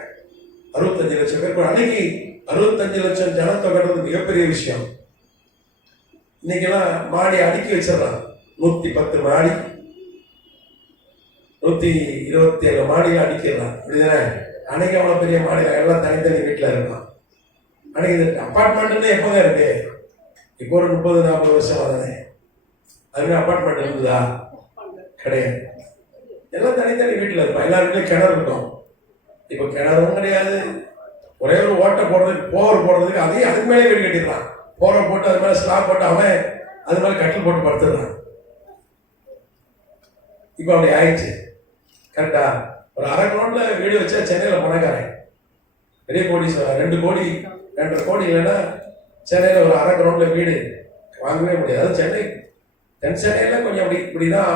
65 லட்சம் பேர். அன்னைக்கு 65 லட்சம் ஜனத்தொகைன்றது மிகப்பெரிய விஷயம். இன்னைக்கெல்லாம் மாடி அடுக்கி வச்சிடறான். 110 மாடி, 127 மாடியில் அடிக்கிறான். அப்படிதானே? அன்னைக்கு அவ்வளோ பெரிய மாடியில் எல்லாம் தனித்தனி வீட்டில் இருக்கான். அன்னைக்கு இது அப்பார்ட்மெண்ட்டுன்னு எப்போங்க இருக்கு? இப்போ ஒரு 30-40 வருஷமா தானே. அதுமாதிரி அப்பார்ட்மெண்ட் இருந்ததா? கிடையாது. எல்லாம் தனித்தனி வீட்டில் இருப்பான். எல்லா வீட்லையும் கிணறு இருக்கும். இப்போ கிணறும் கிடையாது. ஒரே ஒரு ஓட்டை போடுறதுக்கு, போர் போடுறதுக்கு அதையும் அதுக்கு மேலே வீடு கட்டிடுறான். போரை போட்டு அது மேலே ஸ்லாப் போட்டு அவன் அது மேலே கட்டில் போட்டு படுத்துடுறான். இப்போ அப்படி ஆயிடுச்சு. கரெக்டா? ஒரு அரை கிரௌண்ட்ல வீடு வச்சா சென்னையில் பணக்காரன், பெரிய கோடீஸ்வரன். 2 கோடி 2.5 கோடி இல்லைன்னா சென்னையில் ஒரு அரை கிரௌண்ட்ல வீடு வாங்கவே முடியாது. அது சென்னை, தென் சென்னையில் கொஞ்சம் அப்படி இப்படிதான்.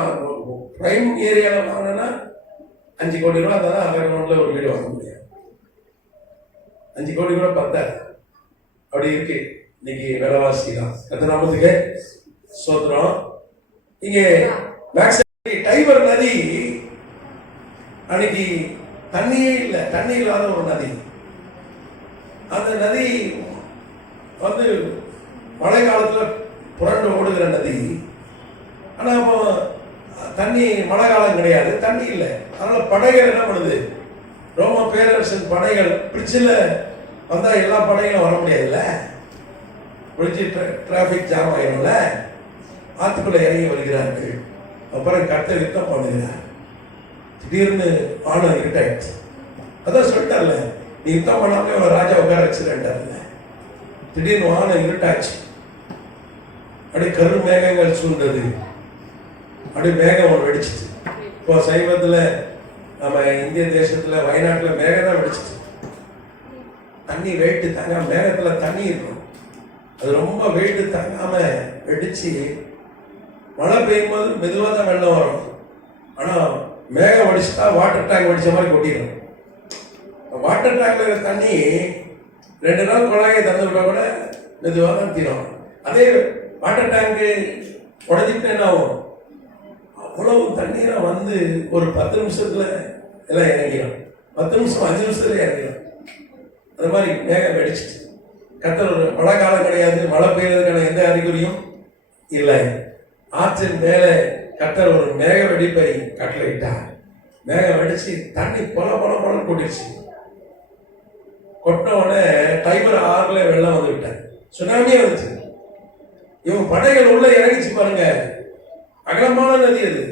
பிரைம் ஏரியாவில் வாங்கினா 5 கோடி ரூபா இருந்தால் தான் அரை கிரௌண்ட்ல ஒரு வீடு வாங்க முடியாது. 5 கோடி கூட பத்தாது. அப்படி இருக்கு இன்னைக்கு விலைவாசி தான். நாமத்துக்கு சோத்திரம். இங்கே டைபர் நதி அன்னைக்கு தண்ணியே இல்லை, தண்ணி இல்லாத ஒரு நதி. அந்த நதி வந்து மழை காலத்தில் புரண்டு ஓடுகிற நதி. ஆனால் அப்போ தண்ணி, மழை காலம் கிடையாது, தண்ணி இல்லை. அதனால படைகள் என்ன பண்ணுது? ரோம பேரரசின் படைகள் பிரிட்ஜில் வந்தால் எல்லா படைகளும் வர முடியாதுல்ல. பிரிட்ஜு டிராஃபிக் ஜாம் ஆகிடும்ல. ஆற்றுக்குள்ள இறங்கி வருகிறார்கள். அப்புறம் கர்த்தர் யுத்தம் பண்ணுகிறார். திடீர்னு ஆணம் இருட்டாயிடுச்சு. அதான் சொல்லிட்டார்ல, நீ யுத்தம் பண்ணாம ஒரு ராஜா உட்கார வச்சுட்டார்ல. திடீர்னு ஆணம் இருட்டாச்சு. அப்படியே கரு மேகங்கள் சூழ்ந்தது. அப்படியே மேகம் ஒன்று வெடிச்சிச்சு. இப்போ சமீபத்தில் நம்ம இந்திய தேசத்துல வயநாட்டுல மேகம் தான் வெடிச்சிச்சு. தண்ணி வெயிட்டு தாங்காம, மேகத்துல தண்ணி இருக்கும், அது ரொம்ப வெயிட்டு தாங்காம வெடிச்சு மழை பெய்யும் போது மெதுவாக தான் வெள்ளம் வரும். ஆனால் மேகம் வடிச்சுட்டா வாட்டர் டேங்க் வடிச்ச மாதிரி கொட்டிடும். வாட்டர் டேங்க்ல இருக்கிற தண்ணி 2 நாள் குழாயை திறந்து விட்டா கூட மெதுவாக தான் தீரும். அதே வாட்டர் டேங்கு உடஞ்சிட்டு என்ன ஆகும்? அவ்வளவு தண்ணீரை வந்து ஒரு 10 நிமிஷத்துல எல்லாம் இறங்கிடும். 10 நிமிஷம் 5 நிமிஷத்துல இறங்கிடும். அது மாதிரி மேகம் வெடிச்சிட்டு. கர்த்தர் ஒரு மழை காலம் கிடையாது, மழை பெய்யறதுக்கான எந்த அறிகுறியும் இல்லை. ஆற்றின் மேலே கர்த்தர் ஒரு மேக வெடிப்பை கட்டளையிட்டார். மேகம் வெடிச்சு தண்ணி பொல பொல பொல கொட்டிடுச்சு. கொட்டின உடனே டைபர் ஆறுல வெள்ளம் வந்து விட்டார். சுனாமியே வந்துச்சு. இவங்க படைகள் உள்ள இறங்கிச்சு பாருங்க. அகலமான நதி அது.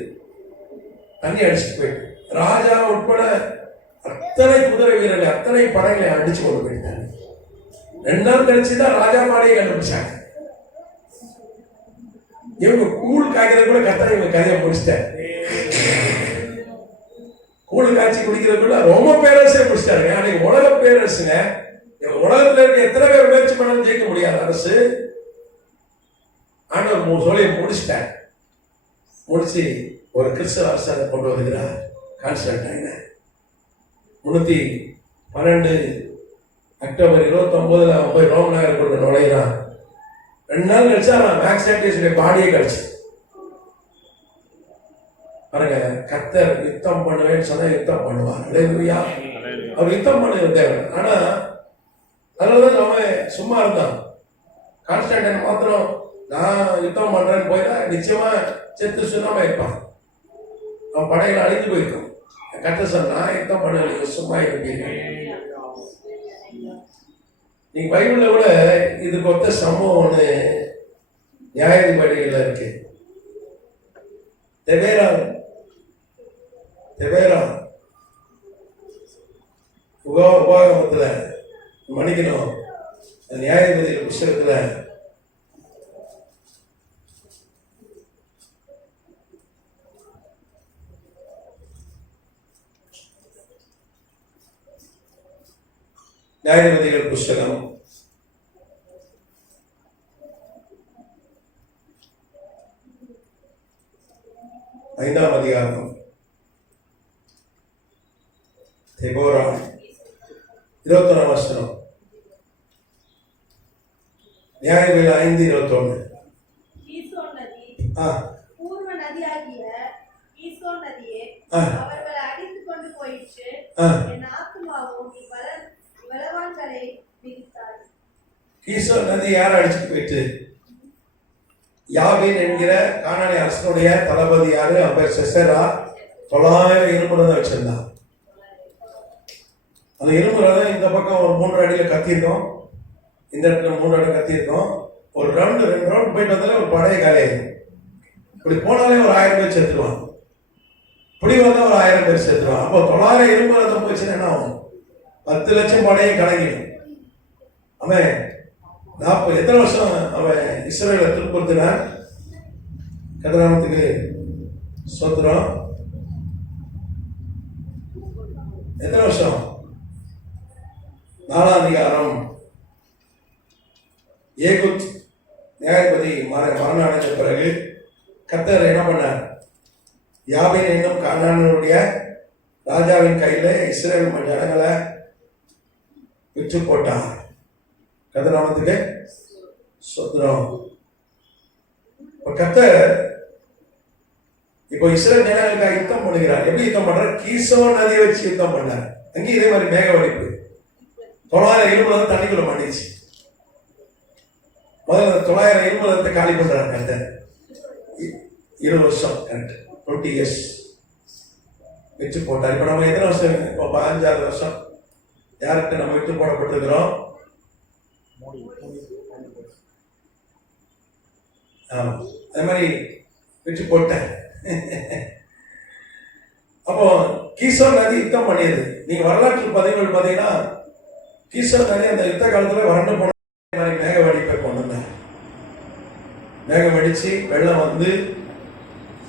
தண்ணி அடிச்சுட்டு போயிட்டு ராஜா உட்பட அத்தனை குதிரை வீரர்கள், அத்தனை படைகளை அடிச்சு கொண்டு போயிட்டாங்க. 2 நாள் கழிச்சுதான் ராஜா மாடியை கண்டுபிடிச்சாங்க. இவங்க கூழ் காய்க்கிறது கூட கத்தனை இவங்க கதையை முடிச்சிட்டாரு. கூழ் காய்ச்சி குடிக்கிறதுக்குள்ள ரொம்ப பேரரசே முடிச்சிட்டாருங்க. அன்னைக்கு உலக பேரரசுங்க. உலகத்துல இருக்க எத்தனை பேர் முயற்சி பண்ணாலும் ஜெயிக்க முடியாது அரசு. ஆண்டவர் சொல்லியை முடிச்சிட்டார். முடிச்சு ஒரு கிறிஸ்தவ அரசாங்கம் கொண்டு வருகிறார். கான்ஸ்டன்டைன் 312 அக்டோபர் 29 அவன் போய் ரோம் நகருக்குள்ள நுழைகிறான். 2 நாள் கழிச்சா மேக்ஸாக்டிஸுடைய பாடியை கழிச்சு பாருங்க. கர்த்தர் யுத்தம் பண்ணுவேன்னு சொன்னா யுத்தம் பண்ணுவார். அல்லேலூயா. அவர் யுத்தம் பண்ண தேவன். ஆனா அதனாலதான் அவன் சும்மா இருந்தான். கான்ஸ்டன்டைன் மாத்திரம் நான் யுத்தம் பண்றேன்னு போயிட்டா நிச்சயமா செத்து சுண்ணாம இருப்பான். அவன் படைகள் அழிந்து போயிருக்கும். கர்த்தர் சொன்னா நான் யுத்தம் பண்ண சும்மா இருப்பீங்க. நீங்க பைபிள்ல கூட இதுக்கு ஒத்த சம்பவம் ஒண்ணு நியாயாதிபதிகள்ல இருக்கு. தெபேரா உபாகமத்துல மன்னிக்கணும், நியாயாதிபதிகள் புஸ்தகத்துல நியாயாதிபதிகள் புஸ்தகம் 5ஆம் அதிகாரம் தெபோரா 21ஆம் வசனம். நியாயங்கள் 5:21. பூர்வ நதியாகிய ஈசோன் நதியே, அவர்களை அடித்துக் கொண்டு போயிற்று. என் ஆத்துமாவும் பலவான்களை மிதித்தார். ஈசோன் நதி யார் அடிச்சுட்டு போயிட்டு? யாபின் என்கிற கானானிய அரசனுடைய தளபதி யாரு? அவர் சிசரா 900 இரும்பு ரதம் வச்சிருந்தான். அந்த இரும்பு ரதம் இந்த பக்கம் ஒரு 3 அடியில கத்திருக்கோம், இந்த இடத்துல 3 அடி கத்திருக்கோம். ஒரு ரவுண்டு 2 ரவுண்ட் போயிட்டு வந்தாலே ஒரு படையை காலியாகும். இப்படி போனாலே ஒரு 1000 பேர் செத்துருவான். இப்படி வந்தா ஒரு 1000 பேர் செத்துருவான். அப்போ 900 இரும்பு ரதம் போச்சுன்னா என்ன ஆகும்? 10 லட்சம் படையை கணக்கிடும். அவன் எத்தனை வருஷம் அவன் இஸ்ரேலை திருப்பத்தினான்? கதிராமத்துக்கு சோத்திரம். எத்தனை வருஷம்? 4ஆம் அதிகாரம். ஏகுத் நியாயாதிபதி மரணம் அடைஞ்ச பிறகு கர்த்தர் என்ன பண்ணார்? யாபின் என்னும் கானானியனுடைய ராஜாவின் கையில இஸ்ரேல் ஜனங்களை விற்று போட்டார். கதிராமத்துக்கு சோத்திரம். கர்த்தர் இப்போ இஸ்ரேல் ஜனங்களுக்காக யுத்தம் பண்ணுகிறார். எப்படி யுத்தம் பண்றார்? கீசோன் நதியை வச்சு யுத்தம் பண்ணார். அங்கேயும் இதே மாதிரி மேக வடிப்பு 900 இரும்பு தண்ணிக்குள்ள மாட்டிச்சு. முதல்ல 900 இரும்பு காலி பண்றாரு கர்த்தர். 20 வருஷம், கரெக்ட் 20 இயர்ஸ் வச்சு போட்டார். இப்ப நம்ம எத்தனை வருஷம்? இப்போ 15 வருஷம் யார்கிட்ட நம்ம விட்டு போடப்பட்டிருக்கிறோம்? அது மாதிரி வச்சு போட்டேன். அப்போ கீசோன் நதி யுத்தம் பண்ணியது. நீங்க வரலாற்று பதிவுகள் பார்த்தீங்கன்னா கீசோன் நதி அந்த யுத்த காலத்துல வறண்டு போன மேக வடிப்பை கொண்டு வந்தார். மேகம் அடிச்சு வெள்ளம் வந்து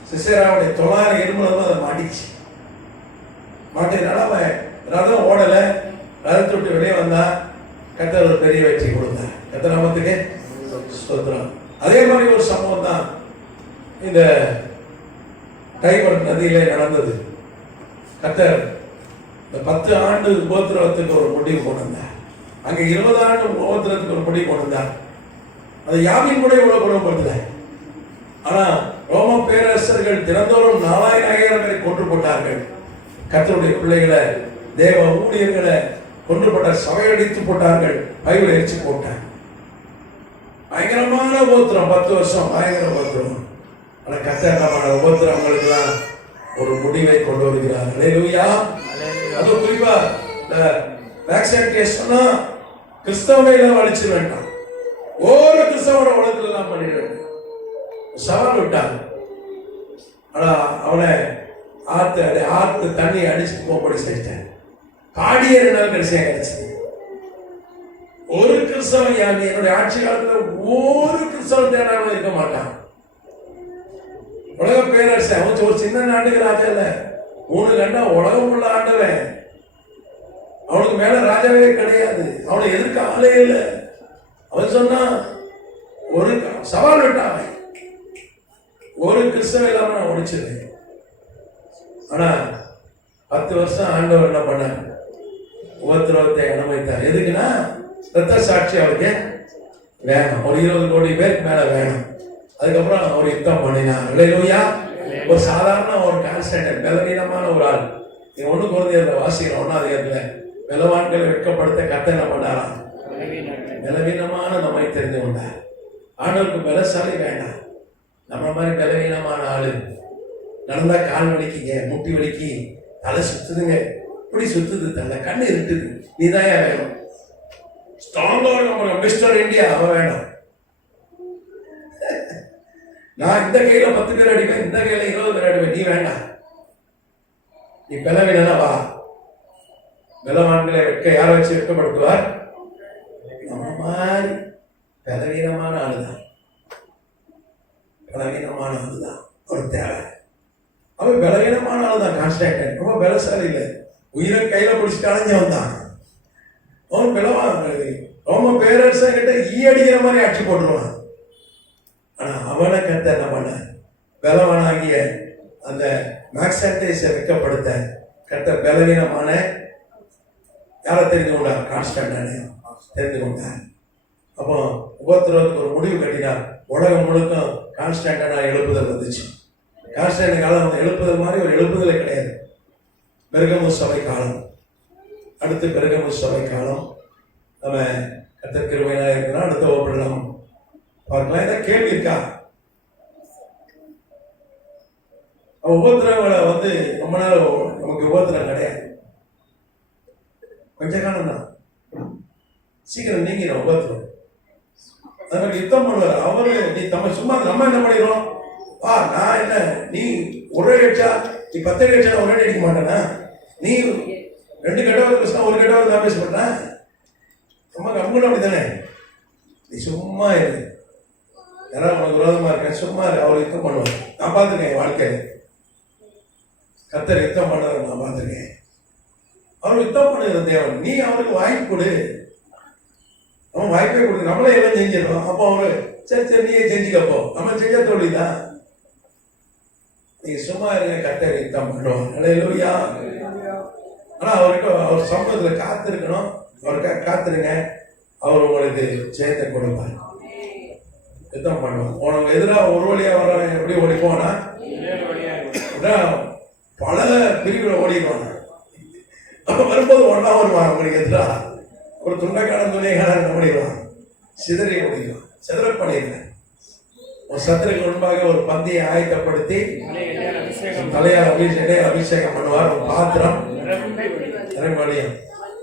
சிசேராவுடைய 900 இரும்பு அதை மாட்டிச்சு. மாட்டினால அவன் ரதம் ஓடலை. ரதத்தை விட்டு வெளியே வந்தா கர்த்தர் ஒரு பெரிய வெற்றி கொடுத்தார். கர்த்தர் நாமத்துக்கு ஸ்தோத்திரம். அதே மாதிரி ஒரு சம்பவம் தான் இந்த டைபர் நதியில நடந்தது. கர்த்தர் இந்த 10 ஆண்டு உபத்திரவத்துக்கு ஒரு முடிவு கொண்டு வந்தார். அங்க 20 ஆண்டு உபத்திரத்துக்கு ஒரு முடிவு கொண்டு வந்தார். அது யாவின் கூட இவ்வளவு குணப்படுத்தல. ஆனா ரோம பேரரசர்கள் தினந்தோறும் 4000 பேரை கொன்று போட்டார்கள். கர்த்தருடைய பிள்ளைகளை, தேவ ஊழியர்களை கொன்று போட்டார். சவையடித்து போட்டார்கள், பைபிள் எரிச்சு போட்டார். பயங்கரமான உபத்திரம் 10 வருஷம், பயங்கர உபத்திரம். ஆனா கர்த்தர் நம்ம உபத்திரங்களுக்கெல்லாம் ஒரு முடிவை கொண்டு வருகிறார். அல்லேலூயா. அது குறிப்பா வேக்சின் டெஸ்ட் சொன்னா கிறிஸ்தவனையில வலிச்சு வேண்டாம், ஒரு கிறிஸ்தவன உலகத்துல எல்லாம் பண்ணிட வேண்டும். சவால் விட்டாங்க. ஆனா அவனை ஆத்து தண்ணி அடிச்சு போகப்படி செஞ்சிட்டேன். காடியே நாள் கடைசியா கிடைச்சது. ஒரு கிறிஸ்தவன் என்னுடைய ஆட்சி காலத்துல ஒரு கிறிஸ்தவன் தேடாம இருக்க மாட்டான். உலக பேரரசு அவன் ஒரு சின்ன நாட்டுக்கு ராஜா இல்ல, 3 கண்டா உலகம் உள்ள ஆண்டவன். அவனுக்கு மேல ராஜாவே கிடையாது. அவனை எதிர்க்க ஆளே இல்லை. அவன் சொன்னா ஒரு சவால் விட்டான், ஒரு கிறிஸ்தவ இல்லாம நான் ஒழிச்சிருக்கேன். ஆனா 10 வருஷம் ஆண்டவர் என்ன பண்ண? உபத்திரவத்தை அனுமதித்தார். எதுக்குன்னா ரத்த சாட்சி அவருக்கு வேணும். ஒரு 20 கோடி பேருக்கு மேல வேணும். அதுக்கப்புறம் அவர் யுத்தம் பண்ணினார். அல்லேலூயா. ஒரு சாதாரண ஒரு கான்ஸ்டன்ட் பலவீனமான ஒரு ஆள். நீங்க 1 குழந்தையர் வாசிக்கிற 1ஆம் அதிகாரத்துல பலவான்களை வெட்கப்படுத்த கர்த்தர் என்ன பண்ணாராம்? பலவீனமான நம்மை தெரிந்து கொண்டார். ஆண்டவருக்கு பலசாலி வேண்டாம். நம்ம மாதிரி பலவீனமான ஆளு நடந்தா கால் வலிக்குங்க, முட்டி வலிக்கு, தலை சுத்துதுங்க, இப்படி சுத்துது, தலை கண்ணு இருட்டுது, நீதான் வேணும். ஸ்ட்ராங்கா மிஸ்டர் இந்தியா அவன் வேணும். நான் இந்த கையில 10 பேர் அடிப்பேன், இந்த கையில 20 பேர் அடிப்பேன், நீ வேண்டாம். நீ பலவீனா வா. பலவான்களை வெட்க யாரை வச்சு வெட்கப்படுத்துவார்? நம்ம மாதிரி பலவீனமான ஆளுதான். பலவீனமான ஆளுதான் ஒரு தேவை. அவன் பலவீனமான ஆளுதான். கான்ஸ்டன்ட் ரொம்ப பலசாலி இல்லை. உயிரை கையில பிடிச்சிட்டு அலைஞ்சவன் தான் அவன். பலவான் ரொம்ப பேரரச கிட்ட அடிக்கிற மாதிரி ஆட்சி போட்டுருவான். ஆனா அவனை கத்த என்ன பண்ண? பலவானாகிய அந்த மேக்ஸான்டைஸை வெட்கப்படுத்த கர்த்தர் பலவீனமான யாரை தெரிந்து கொண்டார்? கான்ஸ்டன்டைனை தெரிந்து கொண்டார். அப்போ உபத்திரவத்துக்கு ஒரு முடிவு கட்டினார். உலகம் முழுக்க கான்ஸ்டன்டைனா எழுப்புதல் வந்துச்சு. கான்ஸ்டன்டைன் காலம் எழுப்புதல் மாதிரி ஒரு எழுப்புதலே கிடையாது. பெர்கமு சபை காலம், அடுத்து பெர்கமு சபை காலம். நம்ம கர்த்தர் கிருபையினால இருக்கிறோம். அடுத்த வகுப்புல நாம் பார்க்கலாம். ஏதாவது கேள்வி இருக்கா? உபத்திரவங்களை வந்து ரொம்ப நாள் நமக்கு உபத்திரம் கிடையாது, கொஞ்ச காலம் தான், சீக்கிரம் நீங்கிடும் உபத்திரம். அதனால யுத்தம் பண்ணுவார் அவரு. நீ சும்மா நம்ம என்ன பண்ணிடுறோம்? நான் என்ன, நீ ஒரே அடிச்சா, நீ 10 அடிச்சா ஒரே அடிக்க மாட்டேனா? நீ 2 கெட்டவர் பேசினா ஒரு கெட்டவர் நான் பேச மாட்டேன். ரொம்ப கம்முன்னு அப்படி தானே? நீ சும்மா இரு. யாராவது உனக்கு விரோதமா இருக்க சும்மா இரு. அவர் யுத்தம் பண்ணுவார். நான் பார்த்துருக்கேன் என் வாழ்க்கையில. கர்த்தர் யுத்தம் பண்ணதை நான் பார்த்துருக்கேன். அவர் யுத்தம் பண்ணுகிற தேவன். நீ அவருக்கு வாய்ப்பு கொடு. அவன் வாய்ப்பே கொடுக்கு. நம்மளே எல்லாம் செஞ்சிடறோம். அப்போ அவரு சரி நீயே செஞ்சுக்கப்போ. நம்ம செஞ்ச தொழில்தான். நீங்க சும்மா இருங்க, கர்த்தர் யுத்தம் பண்ணுவோம். அல்லேலூயா. ஆனா அவர்கிட்ட அவர் சம்பளத்துல காத்திருக்கணும். அவருக்காக காத்திருங்க. அவர் உங்களுக்கு ஜெயத்தை கொடுப்பார். யுத்தம் பண்ணுவோம். உனக்கு எதிராக ஒரு வழியா வர்றவன் எப்படி ஓடிப்போனா பல பிரிவுகளை ஓடிடுவாங்க. அப்ப வரும்போது ஒன்னா வருவான். உங்களுக்கு எதிராக ஒரு துண்டைக்கான துணைக்கான ஓடிடுவான். சிதறி ஓடிடுவான். சிதற பண்ணிடுவேன். ஒரு சத்துருக்கு முன்பாக ஒரு பந்தியை ஆயத்தப்படுத்தி தலையால் அபிஷேகம் பண்ணுவார். ஒரு பாத்திரம் நிரம்பி.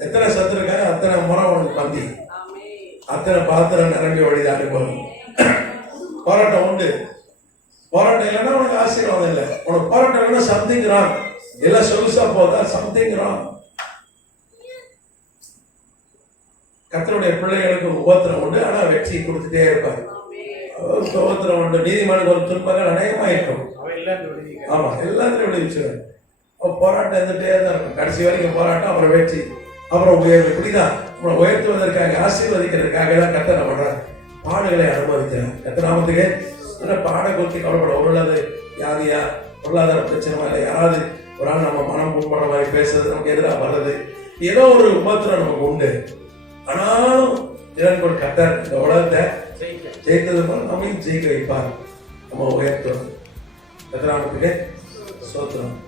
எத்தனை சத்து இருக்காங்க அத்தனை முறை உனக்கு பந்தி, அத்தனை பாத்திரம் நிரம்பி வழிதான் அனுபவம். போராட்டம் உண்டு. போராட்டம் இல்லைன்னா உனக்கு ஆசீர்வாதம் இல்லை. உனக்கு போராட்டம் இல்லைன்னா சம்திங்கிறான். எல்லாம் சொலுசா போதா சம்திங்கிறான். கர்த்தருடைய பிள்ளைகளுக்கு உபத்திரம் உண்டு. ஆனா வெற்றி கொடுத்துட்டே இருப்பார். உபத்திரம் உண்டு. நீதிமன்ற ஒரு துன்பங்கள் அநேகமா இருக்கும். ஆமா, எல்லாத்தையும் விடுவிச்சுருவார். போராட்டம் இருந்துட்டே தான் இருக்கும். கடைசி வரைக்கும் போராட்டம், அப்புறம் வெற்றி, அப்புறம் உயர்வு. இப்படிதான் உங்களை உயர்த்துவதற்காக, ஆசீர்வதிக்கிறதுக்காக தான் கர்த்தர் பண்றார். பாடுகளை அனுபவிக்கிறார். கர்த்தர் நாமத்துக்கு பாட குறித்து கவலைப்பட. உள்ளது வியாதியா, பொருளாதார பிரச்சனை இல்லை, யாராவது ஒரு ஆள் நம்ம மனம் முன்படுற மாதிரி பேசுறது, நமக்கு எதிராக வர்றது, ஏதோ ஒரு உபத்திரம் நமக்கு உண்டு. ஆனாலும் இதன் ஒரு கர்த்தர் இந்த உலகத்தை ஜெயித்தது போல நம்மையும் ஜெயிக்க வைப்பார். நம்ம உயர்த்துவோம். கர்த்தர் நாமத்துக்கு ஸ்தோத்திரம்.